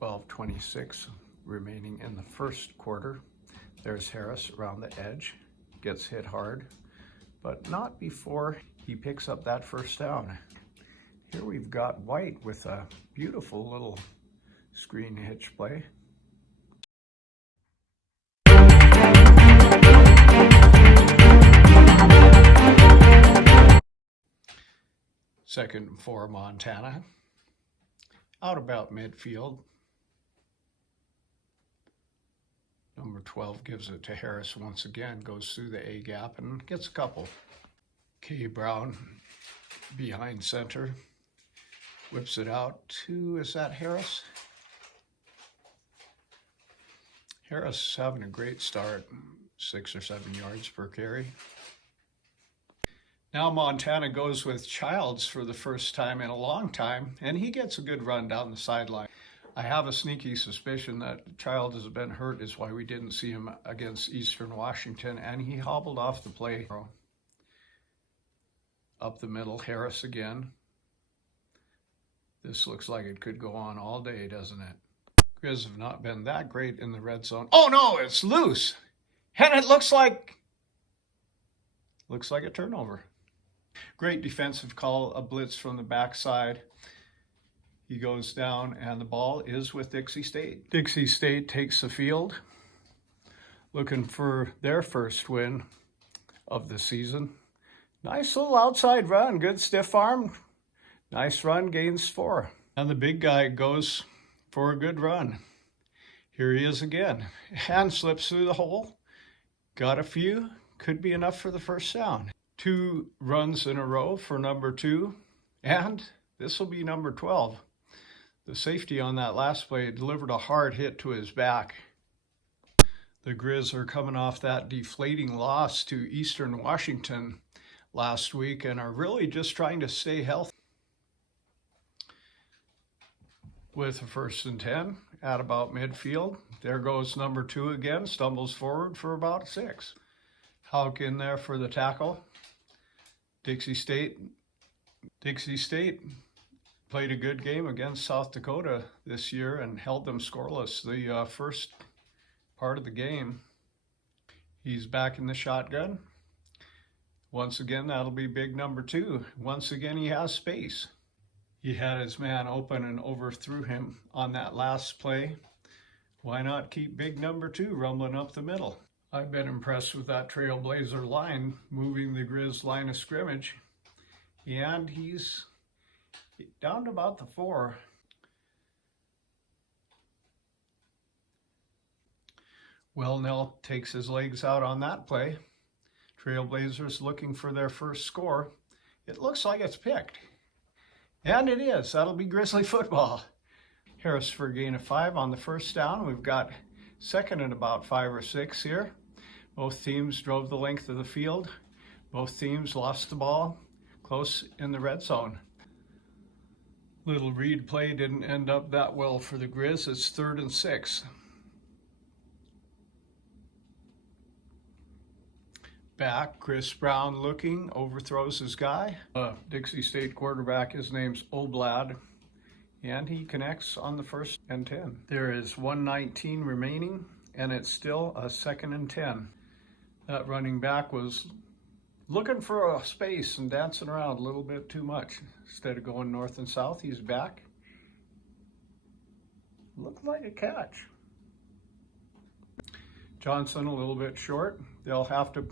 12:26 remaining in the first quarter. There's Harris around the edge, gets hit hard, but not before he picks up that first down. Here we've got White with a beautiful little screen hitch play. Second for Montana, out about midfield. Number 12 gives it to Harris once again, goes through the A gap and gets a couple. K. Brown behind center, whips it out to, is that Harris? Harris is having a great start, 6 or 7 yards per carry. Now Montana goes with Childs for the first time in a long time, and he gets a good run down the sideline. I have a sneaky suspicion that Childs has been hurt is why we didn't see him against Eastern Washington, and he hobbled off the play. Up the middle, Harris again. This looks like it could go on all day, doesn't it? Griz have not been that great in the red zone. Oh no, it's loose! And it looks like a turnover. Great defensive call, a blitz from the backside. He goes down and the ball is with Dixie State. Dixie State takes the field, looking for their first win of the season. Nice little outside run, good stiff arm. Nice run, gains 4. And the big guy goes for a good run. Here he is again. Hand slips through the hole. Got a few, could be enough for the first down. 2 runs in a row for number 2, and this will be number 12. The safety on that last play delivered a hard hit to his back. The Griz are coming off that deflating loss to Eastern Washington last week and are really just trying to stay healthy. With a 1st and 10 at about midfield, there goes number 2 again, stumbles forward for about 6. Houck in there for the tackle. Dixie State played a good game against South Dakota this year and held them scoreless the first part of the game. He's back in the shotgun. Once again, that'll be big number 2. Once again, he has space. He had his man open and overthrew him on that last play. Why not keep big number 2 rumbling up the middle? I've been impressed with that Trailblazer line, moving the Griz line of scrimmage. And he's down to about the 4. Nell takes his legs out on that play. Trailblazers looking for their first score. It looks like it's picked. And it is. That'll be Grizzly football. Harris for a gain of 5 on the first down. We've got second and about 5 or 6 here. Both teams drove the length of the field. Both teams lost the ball close in the red zone. Little read play didn't end up that well for the Griz. It's 3rd and 6. Back, Chris Brown looking, overthrows his guy. Dixie State quarterback, his name's Oblad, and he connects on the 1st and 10. There is 1:19 remaining, and it's still a 2nd and 10. That running back was looking for a space and dancing around a little bit too much. Instead of going north and south, he's back. Looked like a catch. Johnson a little bit short. They'll have to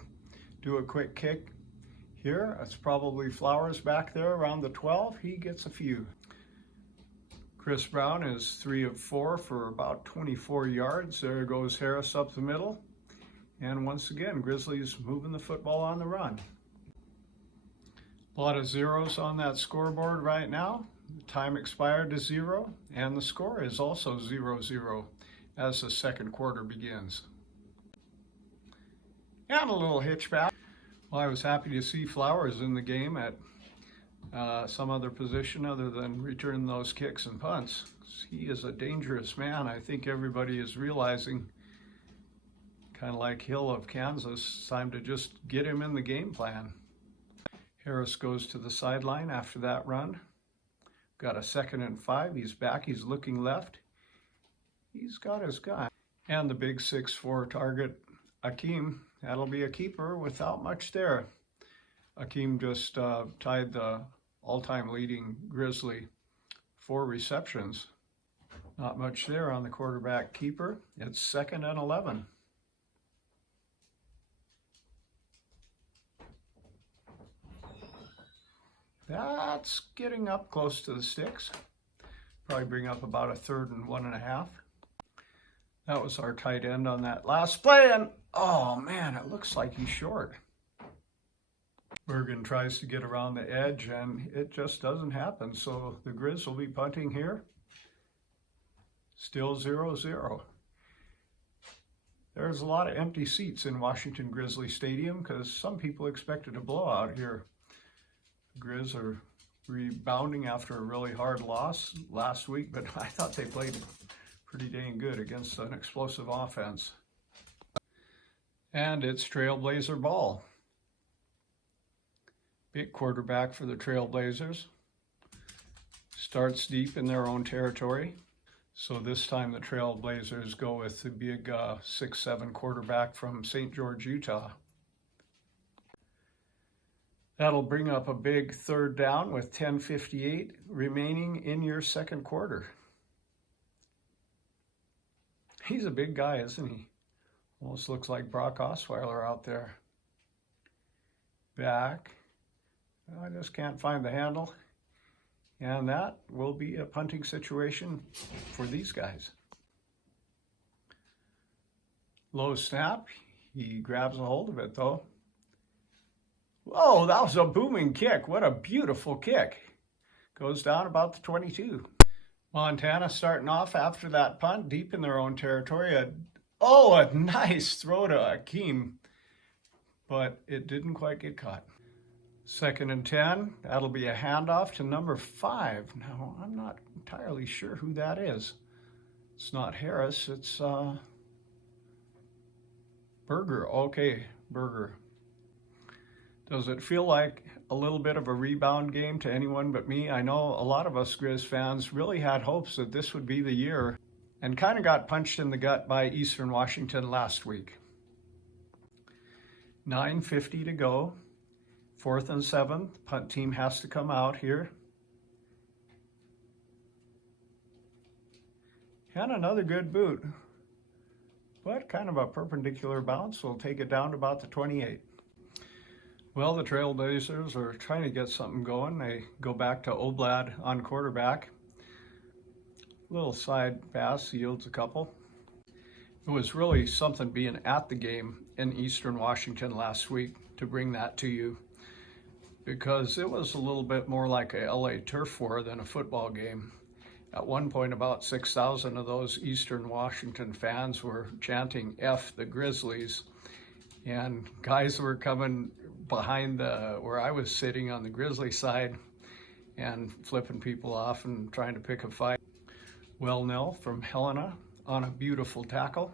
do a quick kick here. It's probably Flowers back there around the 12. He gets a few. Chris Brown is 3 of 4 for about 24 yards. There goes Harris up the middle. And once again, Grizzlies moving the football on the run. A lot of zeros on that scoreboard right now. The time expired to 0, and the score is also 0-0 as the second quarter begins. And a little hitchback. Well, I was happy to see Flowers in the game at some other position other than returning those kicks and punts. He is a dangerous man. I think everybody is realizing, kind of like Hill of Kansas, time to just get him in the game plan. Harris goes to the sideline after that run. Got a 2nd and 5. He's back. He's looking left. He's got his guy. And the big 6'4" target, Akeem. That'll be a keeper without much there. Akeem just tied the all-time leading Grizzly 4 receptions. Not much there on the quarterback keeper. It's 2nd and 11. That's getting up close to the sticks. Probably bring up about a 3rd and 1.5. That was our tight end on that last play, and oh man, it looks like he's short. Bergen tries to get around the edge, and it just doesn't happen. So the Griz will be punting here. Still 0-0. There's a lot of empty seats in Washington Grizzly Stadium because some people expected a blowout here. The Griz are rebounding after a really hard loss last week, but I thought they played pretty dang good against an explosive offense. And it's Trailblazer ball. Big quarterback for the Trailblazers. Starts deep in their own territory. So this time the Trailblazers go with the big 6'7" quarterback from St. George, Utah. That'll bring up a big 3rd down with 10:58 remaining in your second quarter. He's a big guy, isn't he? Almost looks like Brock Osweiler out there. Back. I just can't find the handle. And that will be a punting situation for these guys. Low snap. He grabs a hold of it, though. Whoa, that was a booming kick. What a beautiful kick. Goes down about the 22. Montana starting off after that punt, deep in their own territory. A nice throw to Akeem, but it didn't quite get caught. 2nd and 10. That'll be a handoff to number 5. Now, I'm not entirely sure who that is. It's not Harris. It's Berger. Okay, Berger. Does it feel like a little bit of a rebound game to anyone but me? I know a lot of us Griz fans really had hopes that this would be the year and kind of got punched in the gut by Eastern Washington last week. 9:50 to go. 4th and 7. Punt team has to come out here. And another good boot, but kind of a perpendicular bounce. We'll take it down to about the 28. Well, the Trailblazers are trying to get something going. They go back to Oblad on quarterback. Little side pass yields a couple. It was really something being at the game in Eastern Washington last week to bring that to you, because it was a little bit more like a LA turf war than a football game. At one point, about 6,000 of those Eastern Washington fans were chanting F the Grizzlies, and guys were coming behind where I was sitting on the Grizzly side and flipping people off and trying to pick a fight. Wellnell from Helena on a beautiful tackle.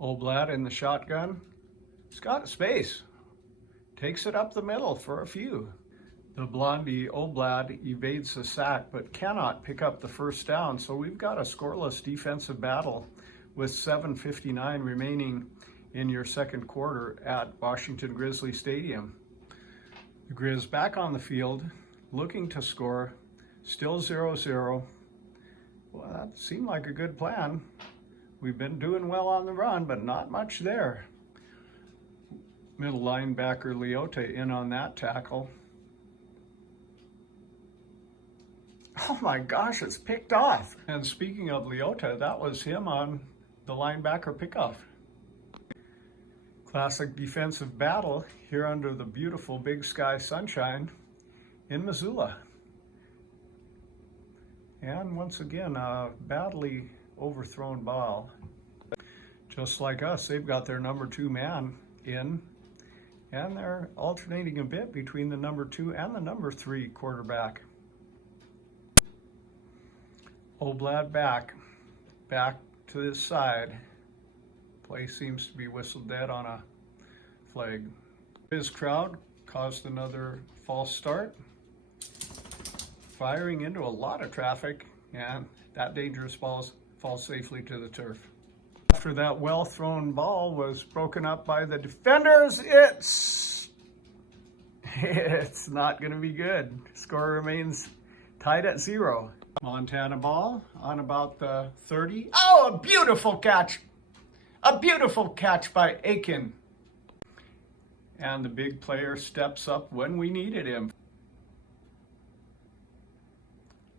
Oblad in the shotgun. He's got space. Takes it up the middle for a few. The Blondie Oblad evades the sack but cannot pick up the first down, so we've got a scoreless defensive battle with 7:59 remaining in your second quarter at Washington Grizzly Stadium. The Griz back on the field, looking to score, still 0-0. Well, that seemed like a good plan. We've been doing well on the run, but not much there. Middle linebacker Leota in on that tackle. Oh my gosh, it's picked off. And speaking of Leota, that was him on the linebacker pickoff. Classic defensive battle here under the beautiful big sky sunshine in Missoula. And once again, a badly overthrown ball. Just like us, they've got their number 2 man in, and they're alternating a bit between the number 2 and the number 3 quarterback. Oblad back to this side. Play seems to be whistled dead on a flag. His crowd caused another false start. firing into a lot of traffic, and that dangerous ball falls safely to the turf. After that well-thrown ball was broken up by the defenders, it's not going to be good. Score remains tied at 0. Montana ball on about the 30. Oh, a beautiful catch! A beautiful catch by Aiken. And the big player steps up when we needed him.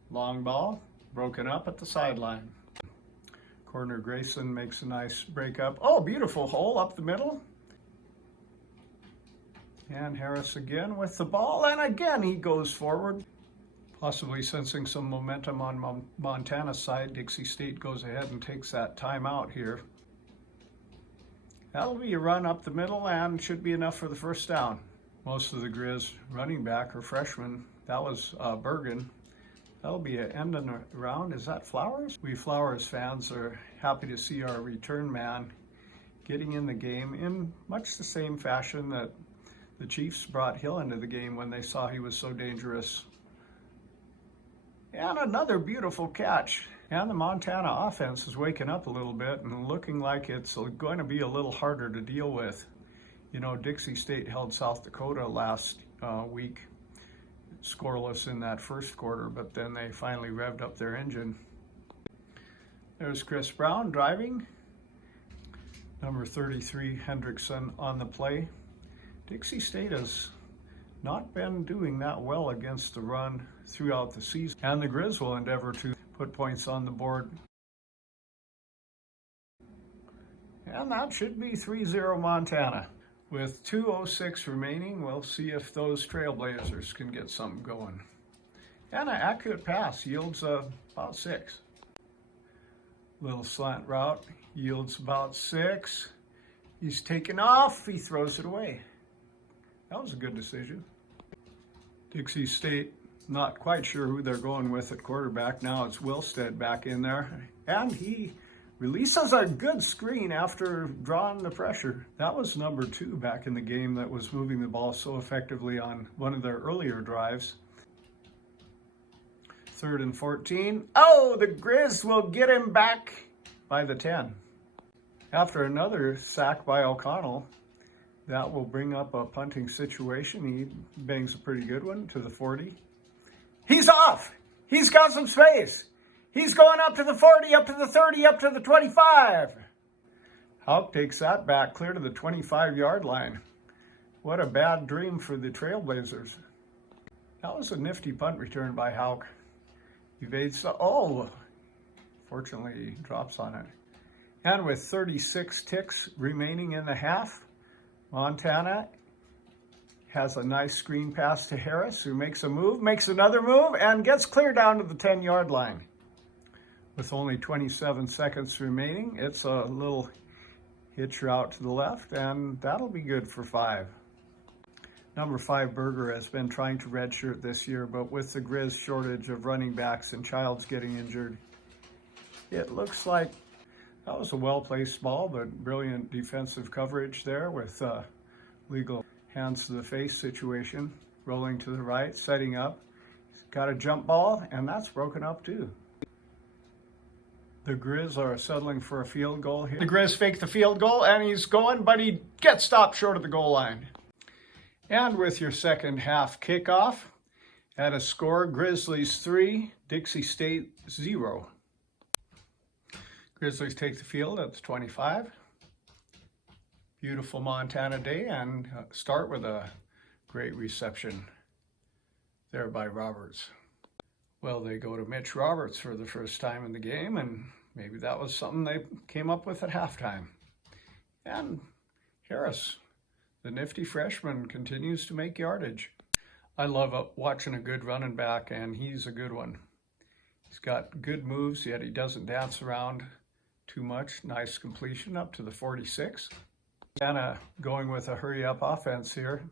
Long ball, broken up at the sideline. Corner Grayson makes a nice break up. Oh, beautiful hole up the middle. And Harris again with the ball, and again he goes forward. Possibly sensing some momentum on Montana's side, Dixie State goes ahead and takes that timeout here. That'll be a run up the middle and should be enough for the first down. Most of the Griz running back are freshmen. That was Bergen. That'll be an end in a round. Is that Flowers? We Flowers fans are happy to see our return man getting in the game in much the same fashion that the Chiefs brought Hill into the game when they saw he was so dangerous. And another beautiful catch. And the Montana offense is waking up a little bit and looking like it's going to be a little harder to deal with. You know, Dixie State held South Dakota last week, scoreless in that first quarter, but then they finally revved up their engine. There's Chris Brown driving. Number 33, Hendrickson on the play. Dixie State has not been doing that well against the run throughout the season, and the Griz will endeavor to put points on the board. And that should be 3-0 Montana. With 2:06 remaining, we'll see if those Trailblazers can get something going. And an accurate pass yields about 6. Little slant route yields about 6. He's taken off, he throws it away. That was a good decision. Dixie State, not quite sure who they're going with at quarterback. Now it's Wilstead back in there. And he releases a good screen after drawing the pressure. That was number 2 back in the game that was moving the ball so effectively on one of their earlier drives. 3rd and 14. Oh, the Griz will get him back by the 10. After another sack by O'Connell, that will bring up a punting situation. He bangs a pretty good one to the 40. He's off! He's got some space! He's going up to the 40, up to the 30, up to the 25. Houck takes that back clear to the 25-yard line. What a bad dream for the Trailblazers. That was a nifty punt return by Houck. Evades fortunately he drops on it. And with 36 ticks remaining in the half, Montana has a nice screen pass to Harris, who makes a move, makes another move, and gets clear down to the 10-yard line. With only 27 seconds remaining, it's a little hitch route to the left, and that'll be good for 5. Number 5, Berger, has been trying to redshirt this year, but with the Griz shortage of running backs and Childs getting injured, it looks like that was a well-placed ball, but brilliant defensive coverage there with legal hands to the face situation, rolling to the right, setting up. Got a jump ball, and that's broken up too. The Griz are settling for a field goal here. The Griz fake the field goal, and he's going, but he gets stopped short of the goal line. And with your second half kickoff, at a score, Grizzlies 3, Dixie State 0. Grizzlies take the field at the 25. Beautiful Montana day, and start with a great reception there by Roberts. Well, they go to Mitch Roberts for the first time in the game, and maybe that was something they came up with at halftime. And Harris, the nifty freshman, continues to make yardage. I love watching a good running back, and he's a good one. He's got good moves, yet he doesn't dance around too much. Nice completion up to the 46. Montana going with a hurry-up offense here.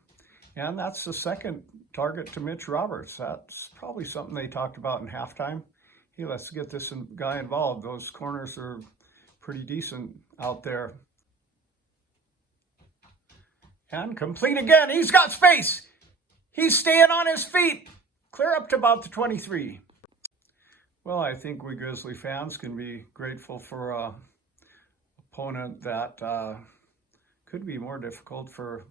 And that's the second target to Mitch Roberts. That's probably something they talked about in halftime. Hey, let's get this guy involved. Those corners are pretty decent out there. And complete again. He's got space. He's staying on his feet. clear up to about the 23. Well, I think we Grizzly fans can be grateful for an opponent that could be more difficult for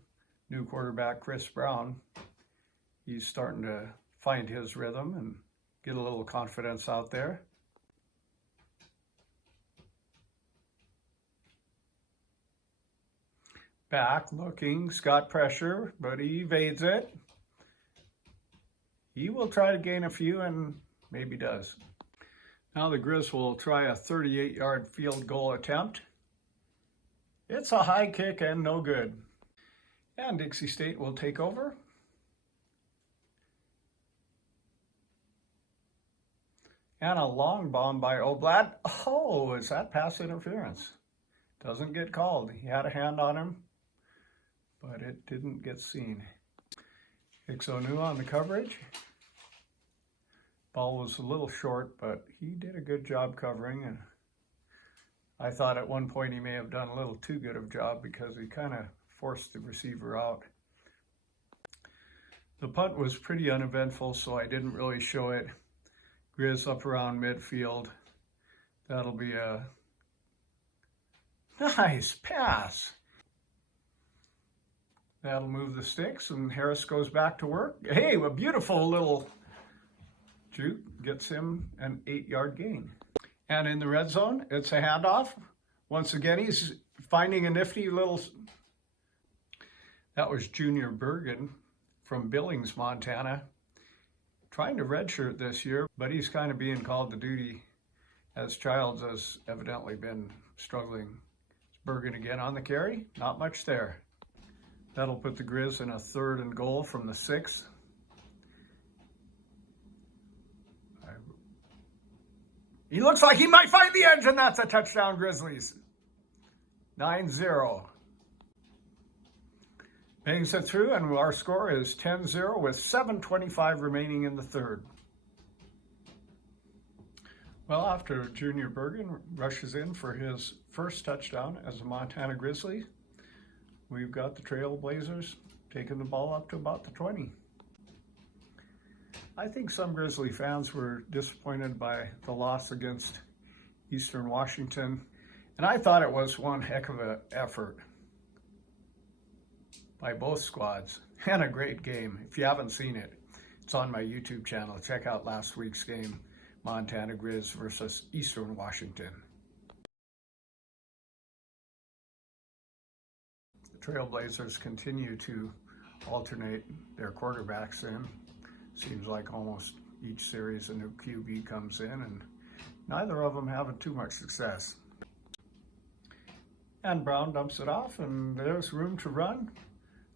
new quarterback Chris Brown. He's starting to find his rhythm and get a little confidence out there. Back looking, he's got pressure, but he evades it. He will try to gain a few and maybe does. Now the Griz will try a 38-yard field goal attempt. It's a high kick and no good. And Dixie State will take over. And a long bomb by Oblad. Oh, is that pass interference? Doesn't get called. He had a hand on him, but it didn't get seen. Ixonu on the coverage. Ball was a little short, but he did a good job covering. And I thought at one point he may have done a little too good of a job because he kind of forced the receiver out. The punt was pretty uneventful, so I didn't really show it. Griz up around midfield. That'll be a nice pass. That'll move the sticks, and Harris goes back to work. Hey, a beautiful little juke gets him an 8-yard gain. And in the red zone, it's a handoff. Once again, he's finding a nifty little... That was Junior Bergen from Billings, Montana. Trying to redshirt this year, but he's kind of being called to duty as Childs has evidently been struggling. Bergen again on the carry. Not much there. That'll put the Griz in a 3rd and goal from the 6. He looks like he might find the edge, and that's a touchdown, Grizzlies. 9-0. Bangs it through, and our score is 10-0 with 7:25 remaining in the 3rd. Well, after Junior Bergen rushes in for his first touchdown as a Montana Grizzly, we've got the Trailblazers taking the ball up to about the 20. I think some Grizzly fans were disappointed by the loss against Eastern Washington, and I thought it was one heck of an effort by both squads, and a great game. If you haven't seen it, it's on my YouTube channel. Check out last week's game, Montana Griz versus Eastern Washington. The Trailblazers continue to alternate their quarterbacks in. Seems like almost each series a new QB comes in, and neither of them having too much success. And Brown dumps it off, and there's room to run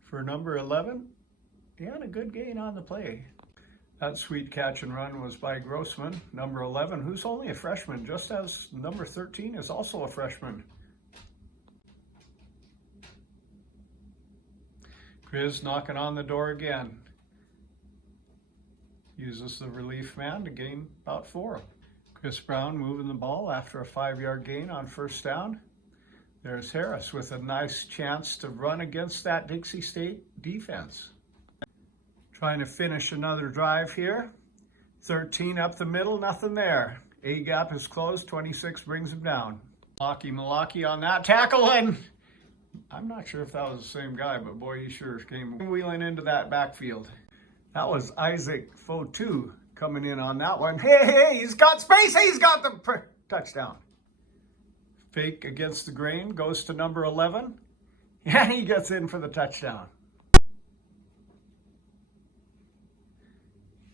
for number 11, and a good gain on the play. That sweet catch and run was by Grossman, number 11, who's only a freshman, just as number 13 is also a freshman. Griz knocking on the door again. Uses the relief man to gain about 4. Chris Brown moving the ball after a 5-yard gain on 1st down. There's Harris with a nice chance to run against that Dixie State defense. Trying to finish another drive here. 13 up the middle, nothing there. A-gap is closed, 26 brings him down. Malaki on that tackle, and I'm not sure if that was the same guy, but boy, he sure came wheeling into that backfield. That was Isaac Fotu coming in on that one. Hey, he's got space, he's got the touchdown. Fake against the grain, goes to number 11, and he gets in for the touchdown.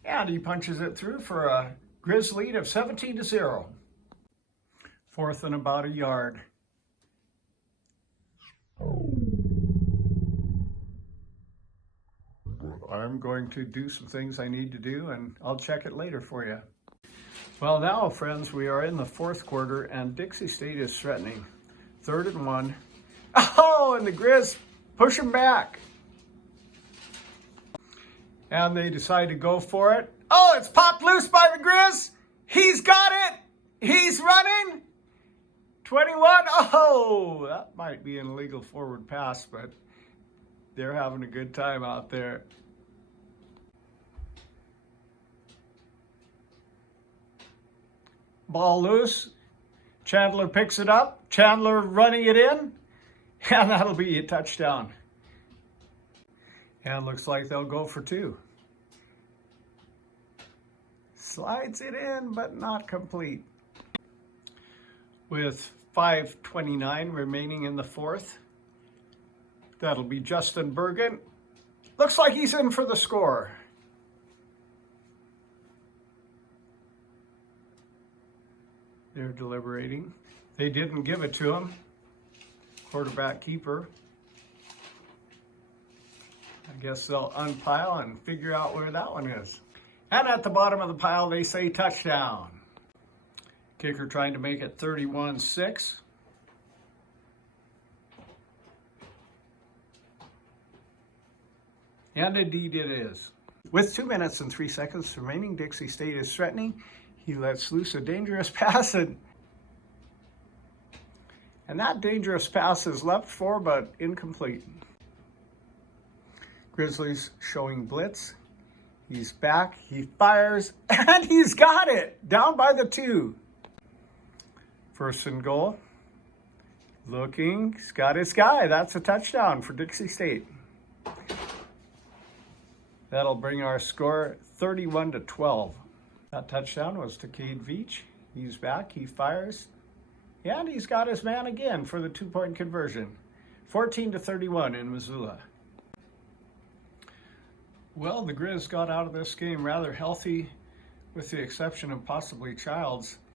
And he punches it through for a Griz lead of 17-0. 4th and about a yard. I'm going to do some things I need to do, and I'll check it later for you. Well, now, friends, we are in the 4th quarter, and Dixie State is threatening. 3rd and 1. Oh, and the Griz push him back. And they decide to go for it. Oh, it's popped loose by the Griz. He's got it. He's running. 21. Oh, that might be an illegal forward pass, but they're having a good time out there. ball loose. Chandler picks it up. Chandler running it in. And that'll be a touchdown. And looks like they'll go for 2. Slides it in, but not complete. With 5:29 remaining in the 4th. That'll be Justin Bergen. Looks like he's in for the score. They're deliberating. They didn't give it to him. Quarterback keeper. I guess they'll unpile and figure out where that one is. And at the bottom of the pile, they say touchdown. Kicker trying to make it 31-6. And indeed it is. With 2 minutes and 3 seconds remaining, Dixie State is threatening. He lets loose a dangerous pass, and that dangerous pass is leapt for, but incomplete. Grizzlies showing blitz. He's back, he fires, and he's got it! Down by the 2. 1st and goal. Looking, he's got his guy. That's a touchdown for Dixie State. That'll bring our score 31-12. That touchdown was to Cade Veach. He's back, he fires, and he's got his man again for the 2-point conversion. 14-31 in Missoula. Well, the Griz got out of this game rather healthy, with the exception of possibly Childs.